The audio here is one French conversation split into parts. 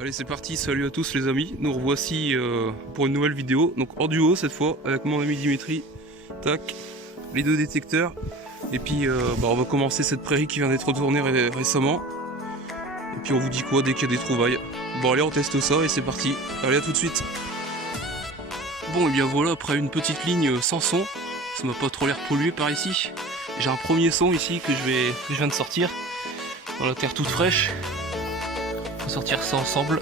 Allez, c'est parti, salut à tous les amis, nous revoici pour une nouvelle vidéo, donc hors duo cette fois, avec mon ami Dimitri. Tac, les deux détecteurs, et puis on va commencer cette prairie qui vient d'être retournée récemment. Et puis on vous dit quoi dès qu'il y a des trouvailles. Bon allez, on teste ça et c'est parti, allez à tout de suite. Bon et bien voilà, après une petite ligne sans son, ça m'a pas trop l'air pollué par ici. J'ai un premier son ici que je viens de sortir, dans la terre toute fraîche. On va sortir ça ensemble.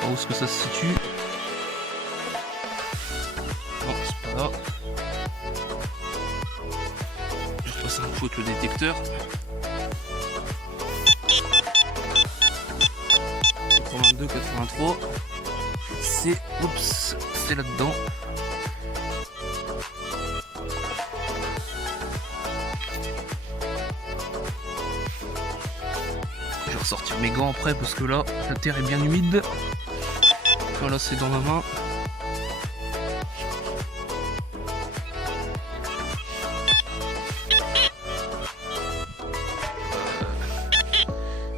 Voir où est-ce que ça se situe. Non, c'est pas là. Je vais passer un coup avec le détecteur. 82, 83. C'est là-dedans. Je vais ressortir mes gants après parce que là la terre est bien humide. Voilà, c'est dans ma main.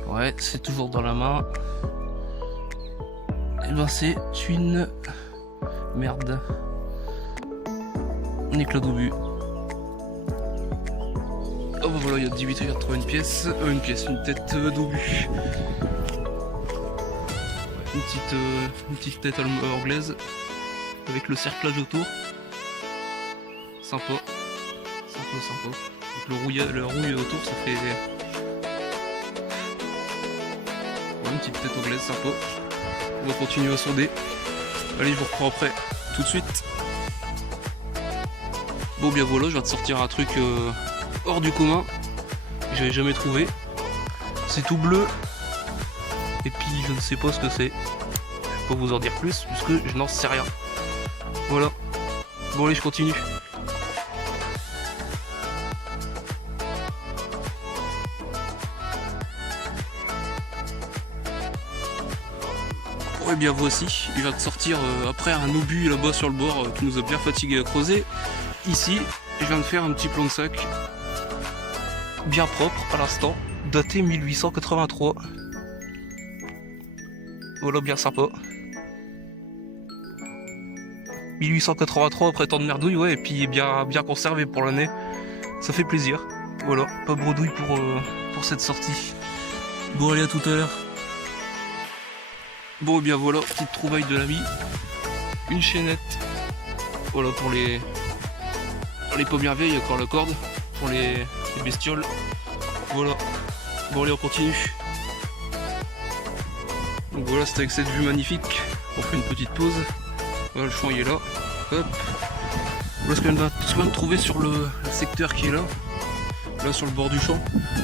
Ouais, c'est toujours dans la main. Et ben c'est une merde. Un éclat d'obus. Oh bah voilà, il y a 18, il y a trouvé une tête d'obus. Une petite tête anglaise avec le cerclage autour. Sympa. Avec le rouille autour, ça fait une petite tête anglaise sympa. On va continuer à sonder. Allez, je vous reprends après, tout de suite. Bon bien voilà, je viens de sortir un truc hors du commun. J'avais jamais trouvé. C'est tout bleu. Et puis je ne sais pas ce que c'est. Je peux pas vous en dire plus puisque je n'en sais rien. Voilà. Bon allez, je continue. Ouais, bien voici, il vient de sortir après un obus là-bas sur le bord qui nous a bien fatigué à creuser. Ici, je viens de faire un petit plan de sac bien propre à l'instant, daté 1883. Voilà, bien sympa. 1883 après tant de merdouille, ouais, et puis bien conservé pour l'année. Ça fait plaisir. Voilà, pas de bredouille pour cette sortie. Bon allez, à tout à l'heure. Bon et bien voilà, petite trouvaille de l'ami. Une chaînette. Voilà pour les pas bien vieilles, encore la corde. Pour les bestioles. Voilà. Bon allez, on continue. Donc voilà, c'était avec cette vue magnifique. On fait une petite pause. Voilà, le champ il est là. Hop. Voilà ce qu'on vient de trouver sur le secteur qui est là. Là sur le bord du champ.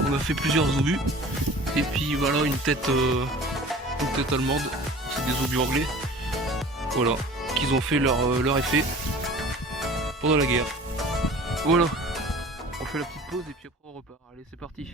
On a fait plusieurs obus. Et puis voilà, une tête allemande. C'est des obus anglais. Voilà. Qu'ils ont fait leur effet pendant la guerre. Voilà. On fait la petite pause et puis après on repart. Allez, c'est parti.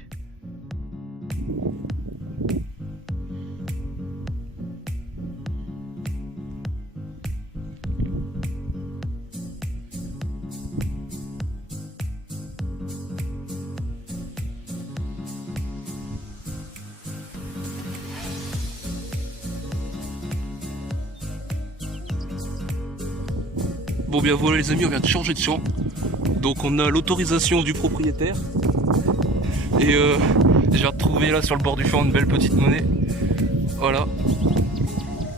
Bon bien voilà les amis, on vient de changer de champ. Donc on a l'autorisation du propriétaire. Et je viens de trouver là sur le bord du champ une belle petite monnaie. Voilà.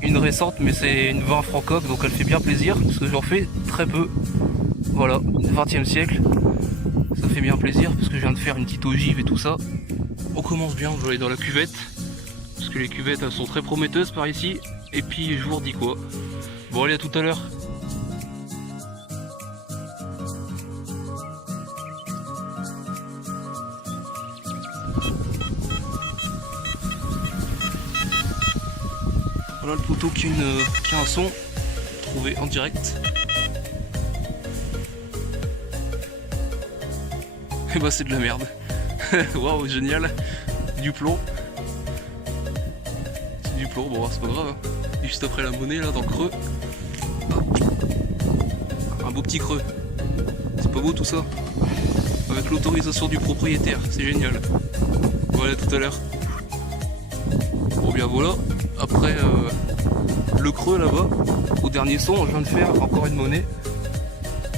Une récente, mais c'est une 20 francs coque, donc elle fait bien plaisir. Parce que j'en fais très peu. Voilà, 20e siècle. Ça fait bien plaisir parce que je viens de faire une petite ogive et tout ça. On commence bien, on va aller dans la cuvette. Parce que les cuvettes elles sont très prometteuses par ici. Et puis je vous redis quoi. Bon allez, à tout à l'heure. Voilà le poteau qui a un son trouvé en direct. Et bah c'est de la merde. Waouh, génial. Du plomb. C'est du plomb, bon c'est pas grave. Hein. Juste après la monnaie là dans le creux. Un beau petit creux. C'est pas beau tout ça? Avec l'autorisation du propriétaire, c'est génial. Voilà, tout à l'heure. Bon bien voilà, après le creux là-bas, au dernier son, je viens de faire encore une monnaie.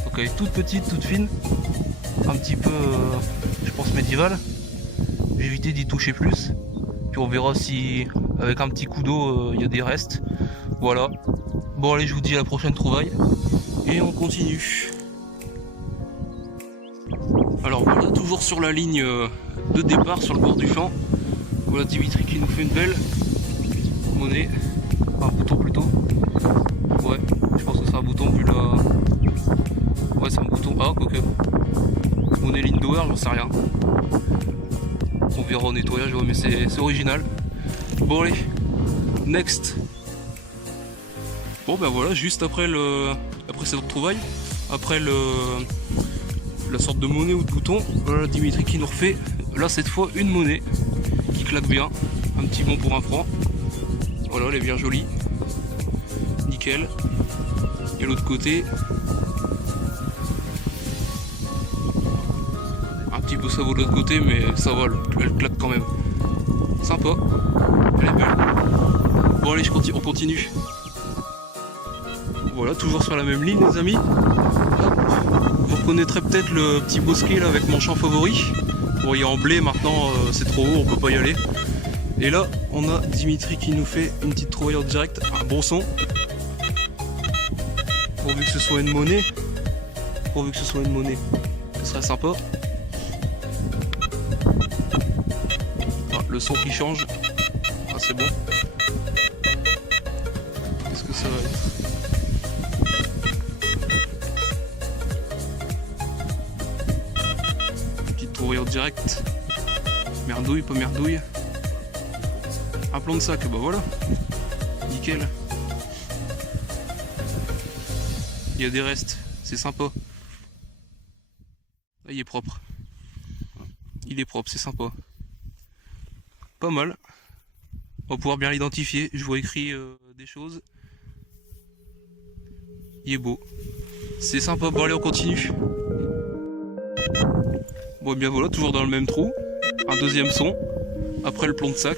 Donc elle est toute petite, toute fine, un petit peu, je pense médiévale. J'ai évité d'y toucher plus. Puis on verra si avec un petit coup d'eau il y a des restes. Voilà. Bon allez, je vous dis à la prochaine trouvaille. Et on continue. Alors voilà, toujours sur la ligne de départ, sur le bord du champ. Voilà Dimitri qui nous fait une belle monnaie. Un bouton plutôt. Ouais, je pense que c'est un bouton vu la... Ouais, c'est un bouton. Ah, quoique. Monnaie Lindauer, j'en sais rien. On verra au nettoyage, ouais, mais c'est original. Bon allez, next. Bon ben voilà, juste après cette retrouvaille, après la sorte de monnaie ou de bouton, voilà Dimitri qui nous refait, là cette fois une monnaie qui claque bien, un petit bon pour 1 franc. Voilà, elle est bien jolie, nickel. Et l'autre côté, un petit peu ça vaut de l'autre côté, mais ça va, elle claque quand même. Sympa, elle est belle. Bon allez, on continue. Voilà, toujours sur la même ligne les amis. Hop. Vous reconnaîtrez peut-être le petit bosquet là avec mon champ favori. Bon, il est en blé maintenant, c'est trop haut, on peut pas y aller. Et là, on a Dimitri qui nous fait une petite trouvaille en direct, un bon son. Pourvu que ce soit une monnaie. Pourvu que ce soit une monnaie, ce serait sympa. Ah, le son qui change. Ah, c'est bon. Qu'est-ce que ça va être? Trouvaille en direct. Merdouille, pas merdouille. Un plan de sac, bah voilà. Nickel. Il y a des restes, c'est sympa. Là, il est propre. Il est propre, c'est sympa. Pas mal. On va pouvoir bien l'identifier. Je vois écrit des choses. Il est beau. C'est sympa. Bon allez, on continue. Bon et bien voilà, toujours dans le même trou, un deuxième son, après le plomb de sac.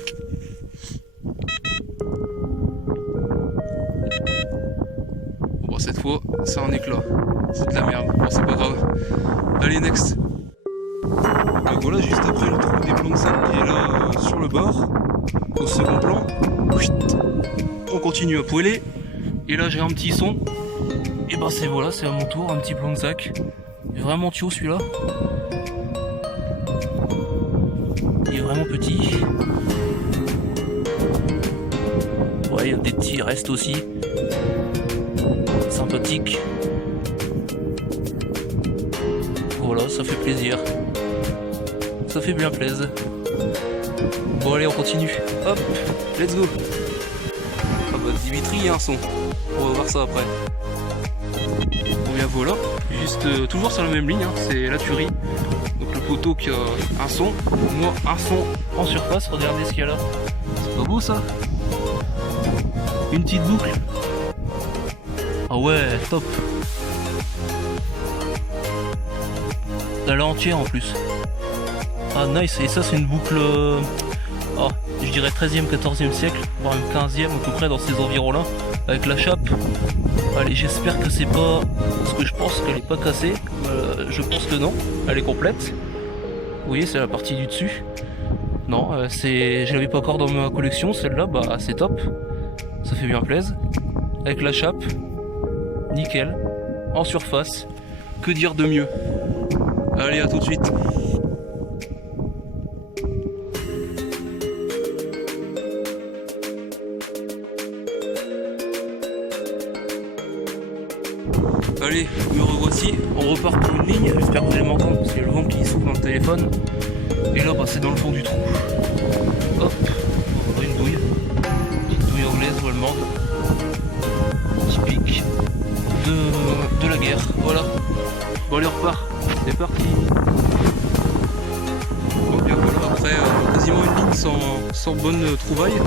Bon bah, cette fois, c'est un éclat, c'est de la merde, bon c'est pas grave. Allez, next. Donc voilà, juste après le trou des plombs de sac qui est là sur le bord, au second plan. On continue à poêler, et là j'ai un petit son, et bah c'est voilà, c'est à mon tour, un petit plomb de sac. Vraiment chaud celui-là. Il est vraiment petit. Ouais, il y a des petits restes aussi. Sympathique. Voilà, ça fait plaisir. Ça fait bien plaisir. Bon allez, on continue. Hop, let's go. Ah bah Dimitri, il y a un son. On va voir ça après. Bon bien voilà, juste toujours sur la même ligne, hein, c'est la tuerie. Donc le poteau qui a un son, moi un son en surface, regardez ce qu'il y a là. C'est pas beau ça? Une petite boucle. Ah ouais, top. Elle est entière en plus. Ah nice, et ça c'est une boucle, oh, je dirais 13e, 14e siècle, voire même 15e à peu près dans ces environs là, avec la chape. Allez, j'espère que c'est pas... Parce que je pense qu'elle est pas cassée. Je pense que non. Elle est complète. Vous voyez, c'est la partie du dessus. Non, je l'avais pas encore dans ma collection. Celle-là, bah c'est top. Ça fait bien plaisir. Avec la chape. Nickel. En surface. Que dire de mieux? Allez, à tout de suite. Allez, me revoici, on repart pour une ligne, j'espère que vous allez m'entendre parce qu'il y a le vent qui souffle dans le téléphone. Et là, bah, c'est dans le fond du trou. Hop, on a une douille. Petite douille anglaise ou allemande. Typique de la guerre, voilà. Bon allez, on repart, c'est parti. Bon bien voilà, après quasiment une ligne sans bonne trouvaille.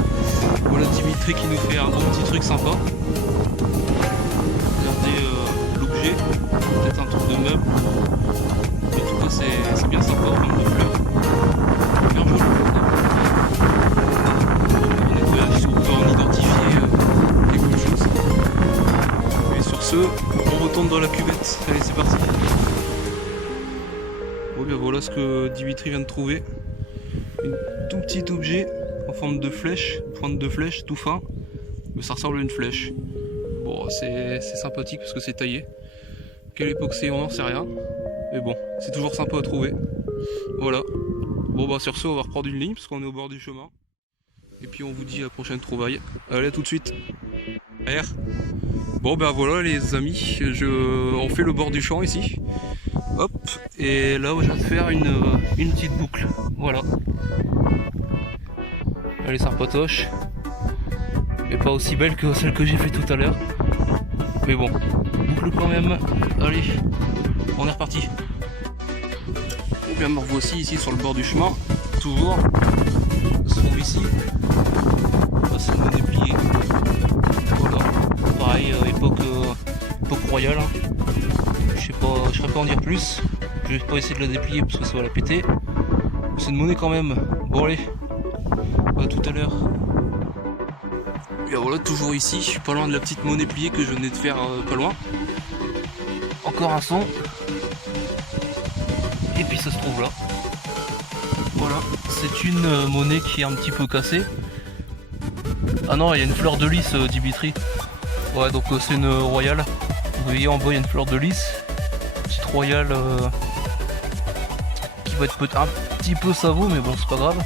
Voilà Dimitri qui nous fait un bon petit truc sympa. L'objet, peut-être un truc de meuble. En tout cas c'est bien sympa, plein de fleurs. Bien joli. On nettoie rentre dans la cuvette. Allez, c'est parti. Bon, bien voilà ce que Dimitri vient de trouver. Un tout petit objet en forme de flèche, pointe de flèche, tout fin. Mais ça ressemble à une flèche. Bon, c'est sympathique parce que c'est taillé. Quelle époque c'est, on n'en sait rien. Mais bon, c'est toujours sympa à trouver. Voilà. Bon bah sur ce, on va reprendre une ligne parce qu'on est au bord du chemin. Et puis on vous dit à la prochaine trouvaille. Allez, à tout de suite. R. Bon ben voilà les amis, on fait le bord du champ ici. Hop, et là je viens de faire une petite boucle. Voilà. Allez, ça repatoche. Mais pas aussi belle que celle que j'ai fait tout à l'heure. Mais bon, boucle quand même. Allez, on est reparti. Bien me revoici ici sur le bord du chemin. Toujours. On se trouve ici. C'est le déplié. Voilà. Pareil, époque royale. Je sais pas, je saurais pas en dire plus. Je vais pas essayer de la déplier parce que ça va la péter. C'est une monnaie quand même. Bon allez. À tout à l'heure. Et voilà, toujours ici. Je suis pas loin de la petite monnaie pliée que je venais de faire pas loin. Encore un son. Et puis ça se trouve là. Voilà, c'est une monnaie qui est un petit peu cassée. Ah non, il y a une fleur de lys, Dimitri. Ouais, donc c'est une royale. Vous voyez en bas, il y a une fleur de lys. Petite royale qui va être un petit peu savot, mais bon, c'est pas grave.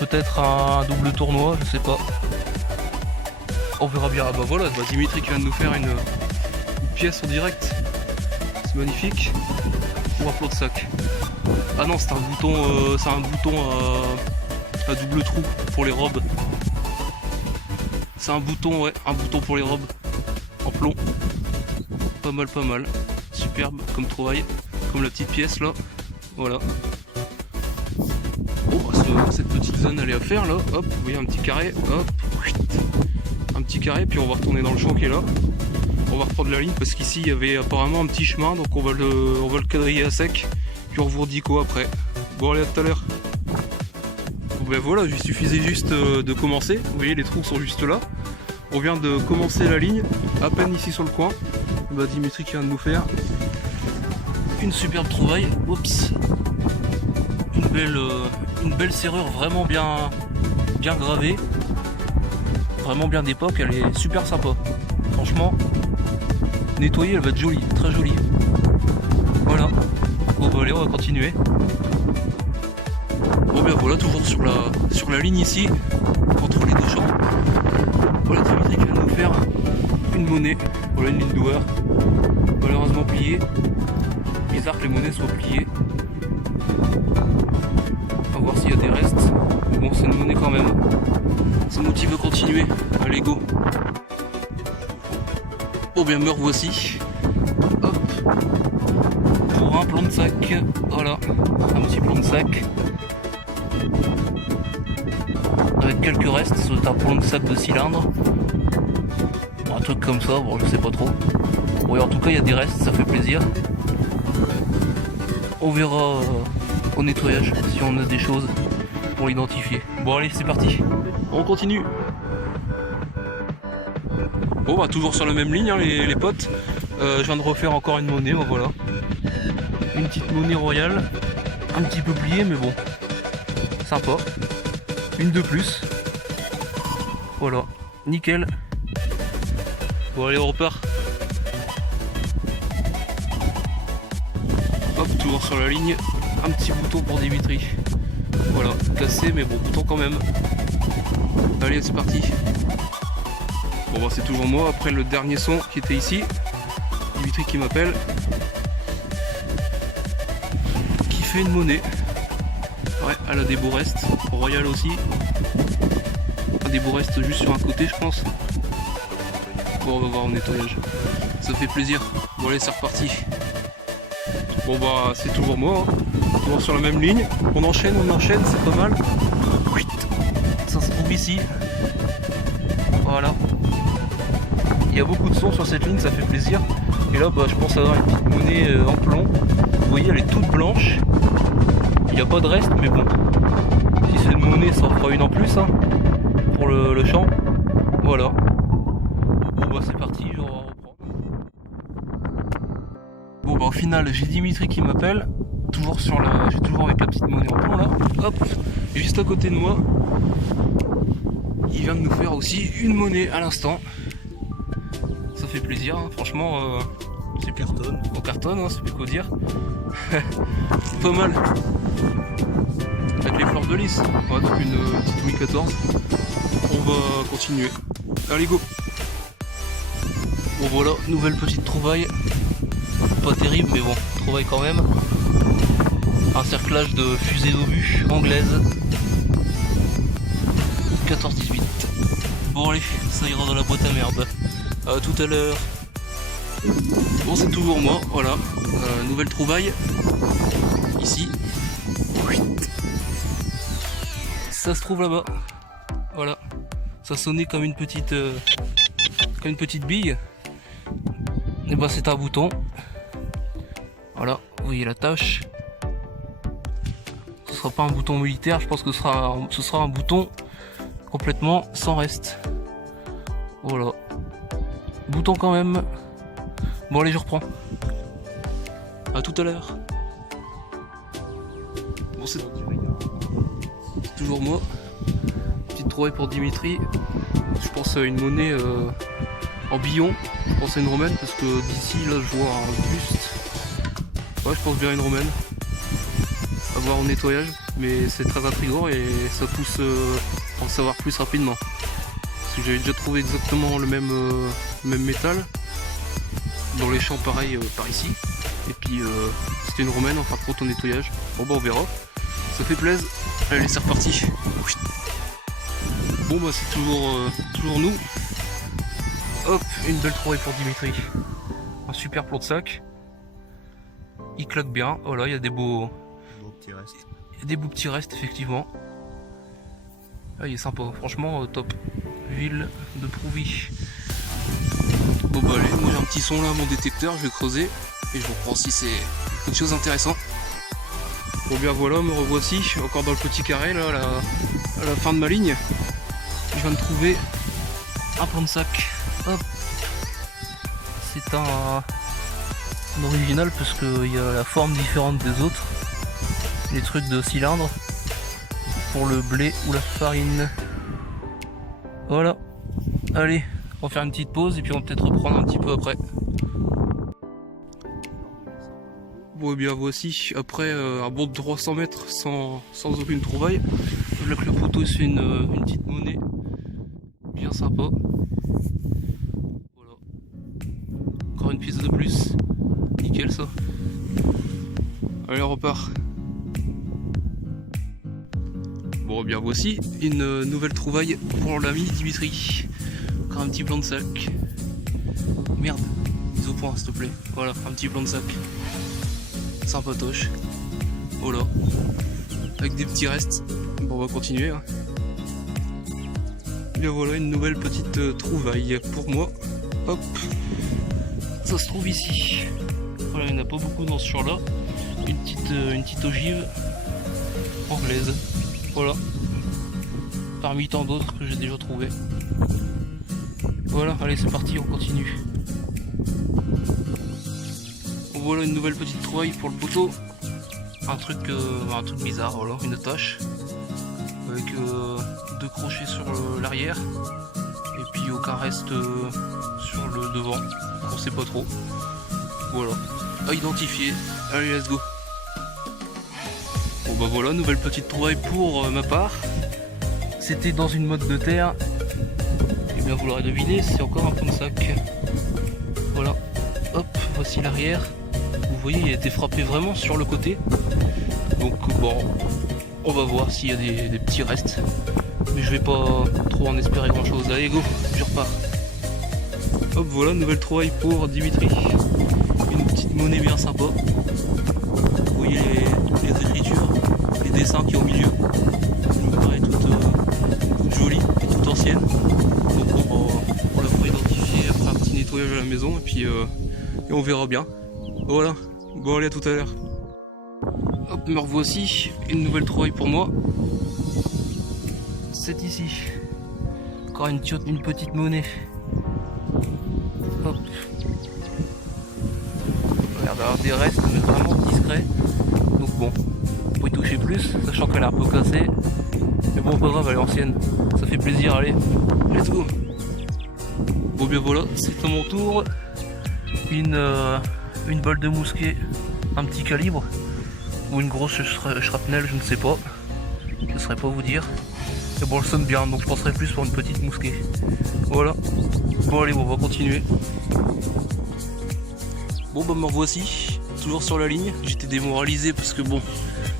Peut-être un double tournoi, je sais pas. On verra bien. Ah bah voilà, bah Dimitri qui vient de nous faire une pièce en direct. C'est magnifique. Pour un plot de sac. Ah non, c'est un bouton, à double trou pour les robes. C'est un bouton, ouais, un bouton pour les robes en plomb. Pas mal, pas mal. Superbe comme trouvaille, comme la petite pièce là. Voilà. Bon, bah, cette petite zone elle est à faire là. Hop, vous voyez un petit carré. Hop, un petit carré. Puis on va retourner dans le champ qui est là. On va reprendre la ligne parce qu'ici il y avait apparemment un petit chemin, donc on va le quadriller à sec. Puis on vous redit quoi après. Bon allez, à tout à l'heure. Bon, ben voilà, il suffisait juste de commencer. Vous voyez, les trous sont juste là. On vient de commencer la ligne, à peine ici sur le coin. Bah, Dimitri qui vient de nous faire une superbe trouvaille. Oups. Une belle serrure vraiment bien gravée. Vraiment bien d'époque, elle est super sympa. Franchement, nettoyée, elle va être jolie, très jolie. Voilà. Bon bah allez, on va continuer. Bon ben voilà, toujours sur la ligne ici, entre les deux champs. Voilà Dimitri qui vient de nous faire une monnaie. Voilà une ligne d'oueur. Malheureusement pliée. Bizarre que les monnaies soient pliées. On va voir s'il y a des restes. Bon, c'est une monnaie quand même. Ça motive à continuer. Allez, go. Bon bien me revoici. Hop. Pour un plomb de sac. Voilà. Un petit plomb de sac. Avec quelques restes. C'est un plomb de sac de cylindre. Bon, un truc comme ça, bon je sais pas trop. Bon, en tout cas il y a des restes, ça fait plaisir. On verra au nettoyage si on a des choses pour l'identifier. Bon allez, c'est parti. On continue. Bon bah toujours sur la même ligne hein, les potes. Je viens de refaire encore une monnaie, bah, voilà. Une petite monnaie royale. Un petit peu pliée mais bon. Sympa. Une de plus. Voilà. Nickel. Bon allez, on repart. Hop, toujours sur la ligne. Un petit bouton pour Dimitri. Voilà, cassé mais bon, bouton quand même. Allez, c'est parti. Bon bah c'est toujours moi après le dernier son qui était ici. Dimitri qui m'appelle. Qui fait une monnaie. Ouais, elle a des beaux restes. Royal aussi. Des beaux restes juste sur un côté je pense. Bon, on va voir au nettoyage. Ça fait plaisir. Bon allez, c'est reparti. Bon bah c'est toujours moi. Hein. Toujours sur la même ligne. On enchaîne, c'est pas mal. Ça se trouve ici. Voilà. Il y a beaucoup de sons sur cette ligne, ça fait plaisir. Et là, bah, je pense avoir une petite monnaie en plomb. Vous voyez, elle est toute blanche. Il n'y a pas de reste, mais bon. Si c'est une monnaie, ça en fera une en plus hein, pour le champ. Voilà. Bon, bah, c'est parti, je vais reprendre. Bon bah au final j'ai Dimitri qui m'appelle, toujours j'ai toujours avec la petite monnaie en plan là, hop, et juste à côté de moi, il vient de nous faire aussi une monnaie à l'instant. Ça fait plaisir, hein. Franchement, c'est cartonne. On cartonne, hein, c'est plus qu'au dire. Pas mal. Avec les fleurs de lys, ouais, donc une petite Louis XIV. On va continuer. Allez go. Bon voilà, nouvelle petite trouvaille. Pas terrible mais bon, trouvaille quand même. Un cerclage de fusée d'obus anglaise. 14-18. Bon allez, ça ira dans la boîte à merde. À tout à l'heure. Bon c'est toujours moi, voilà. Nouvelle trouvaille. Ici. Ça se trouve là-bas. Voilà. Ça sonnait comme une petite bille. Et bah c'est un bouton. Voilà, vous voyez la tâche. Ce sera pas un bouton militaire, je pense que ce sera un bouton complètement sans reste. Voilà. Bouton quand même. Bon allez je reprends. À tout à l'heure. Bon c'est toujours moi. Petite trouvaille pour Dimitri. Je pense à une monnaie en billon. Je pense à une romaine parce que d'ici là je vois un buste. Ouais je pense bien à une romaine. À voir au nettoyage. Mais c'est très intriguant et ça pousse à en savoir plus rapidement. Parce que j'avais déjà trouvé exactement le même métal. Dans les champs pareil par ici. Et puis c'était une romaine en fin de compte au nettoyage. Bon bah on verra. Ça fait plaisir. Allez c'est reparti. Bon bah c'est toujours nous. Hop, une belle trouvaille pour Dimitri. Un super plomb de sac. Il claque bien. Voilà, il y a des beaux petits restes. Il y a des beaux petits restes effectivement. Ah, il est sympa, franchement top. Ville de Prouvy. Bon bah allez, moi j'ai un petit son là à mon détecteur, je vais creuser et je vous reprends si c'est quelque chose d'intéressant. Bon bien voilà, me revoici, encore dans le petit carré là, à la fin de ma ligne. Je viens de trouver un plomb de sac. Hop. C'est un original parce qu'il y a la forme différente des autres. Les trucs de cylindre pour le blé ou la farine. Voilà. Allez, on va faire une petite pause et puis on va peut-être reprendre un petit peu après. Bon et bien voici, après un bond de 300 mètres sans aucune trouvaille. Là que le poteau c'est une petite monnaie bien sympa. Voilà. Encore une pièce de plus. Nickel ça. Allez on repart. Bon bien voici une nouvelle trouvaille pour l'ami Dimitri. Encore un petit plan de sac. Merde, mise au point s'il te plaît. Voilà, un petit plan de sac. Sympatoche. Voilà. Avec des petits restes. Bon on va continuer. Hein. Bien voilà une nouvelle petite trouvaille pour moi. Hop. Ça se trouve ici. Voilà, il n'y en a pas beaucoup dans ce champ là. Une petite ogive anglaise. Voilà. Parmi tant d'autres que j'ai déjà trouvé. Voilà, allez c'est parti, on continue. Voilà une nouvelle petite trouvaille pour le poteau. Un truc bizarre, voilà, une attache. Avec 2 crochets sur l'arrière. Et puis aucun reste sur le devant. On sait pas trop. Voilà. À identifier. Allez, let's go. Bon bah voilà, nouvelle petite trouvaille pour ma part. C'était dans une motte de terre. Et bien vous l'aurez deviné, c'est encore un plomb de sac. Voilà. Hop, voici l'arrière. Vous voyez, il a été frappé vraiment sur le côté. Donc bon, on va voir s'il y a des petits restes. Mais je vais pas trop en espérer grand chose. Allez go, je repars. Hop voilà, nouvelle trouvaille pour Dimitri. Une petite monnaie bien sympa. Vous voyez les écritures, les dessins qu'il y a au milieu. Elle me paraît toute jolie et toute ancienne. Donc on la fera identifier après un petit nettoyage à la maison et puis et on verra bien. Voilà, bon allez à tout à l'heure. Hop, me revoici, une nouvelle trouvaille pour moi. C'est ici. Encore une petite monnaie. Hop. Regarde va avoir des restes, mais vraiment discrets. Donc bon, faut y toucher plus, sachant qu'elle est un peu cassée. Mais bon, pas grave, elle est ancienne. Ça fait plaisir, allez, let's go. Bon bien voilà, c'est à mon tour. Une balle de mousquet, un petit calibre, ou une grosse shrapnel, je ne sais pas. Je ne saurais pas vous dire. Mais bon, elle sonne bien, donc je penserais plus pour une petite mousquet. Voilà. Bon allez, on va continuer. Bon bah me revoici, toujours sur la ligne. J'étais démoralisé parce que bon,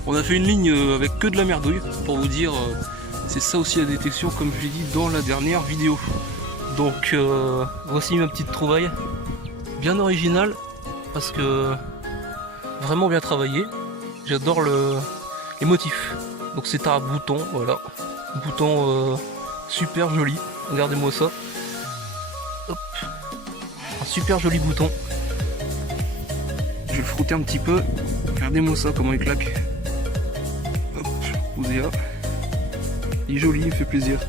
on a fait une ligne avec que de la merdouille. Pour vous dire, c'est ça aussi la détection, comme je l'ai dit dans la dernière vidéo. Donc voici ma petite trouvaille. Bien originale, parce que vraiment bien travaillé. J'adore les motifs. Donc c'est un bouton, voilà. Bouton super joli. Regardez-moi ça. Hop. Un super joli bouton. Je vais le frotter un petit peu. Regardez-moi ça, comment il claque. Hop, posez là. Il est joli, il fait plaisir.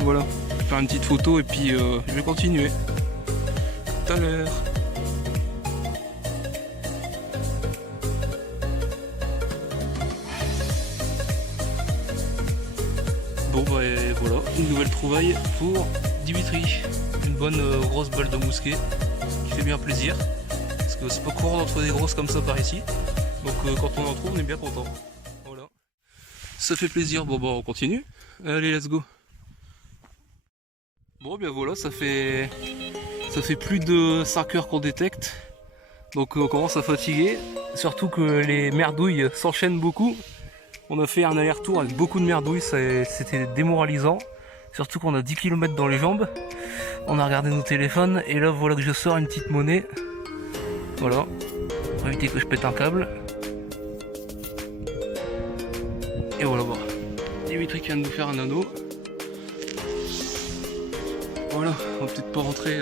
Voilà. Je vais faire une petite photo et puis je vais continuer. Tout à l'heure. Bon bah et voilà, une nouvelle trouvaille pour Dimitri. Une bonne grosse balle de mousquet qui fait bien plaisir. Parce que c'est pas courant d'en trouver des grosses comme ça par ici. Donc quand on en trouve, on est bien content. Voilà. Ça fait plaisir, bon bah on continue. Allez, let's go. Bon bien voilà, ça fait plus de 5 heures qu'on détecte. Donc on commence à fatiguer. Surtout que les merdouilles s'enchaînent beaucoup. On a fait un aller-retour avec beaucoup de merdouilles, c'était démoralisant. Surtout qu'on a 10 km dans les jambes. On a regardé nos téléphones et là voilà que je sors une petite monnaie. Voilà, pour éviter que je pète un câble. Et voilà, bon. Dimitri qui vient de nous faire un anneau. Voilà, on va peut-être pas rentrer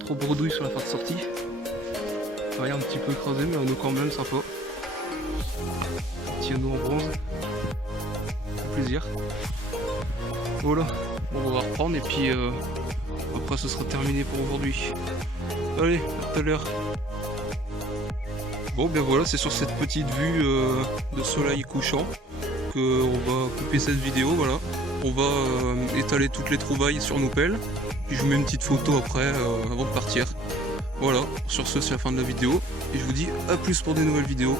trop bredouille sur la fin de sortie. Il a un petit peu écrasé, mais un anneau quand même sympa. Petit anneau en bronze. Plaisir. Voilà, bon, on va reprendre et puis après ce sera terminé pour aujourd'hui. Allez, à tout à l'heure. Bon ben voilà, c'est sur cette petite vue de soleil couchant que on va couper cette vidéo. Voilà, on va étaler toutes les trouvailles sur nos pelles. Puis je vous mets une petite photo après avant de partir. Voilà, sur ce c'est la fin de la vidéo et je vous dis à plus pour des nouvelles vidéos.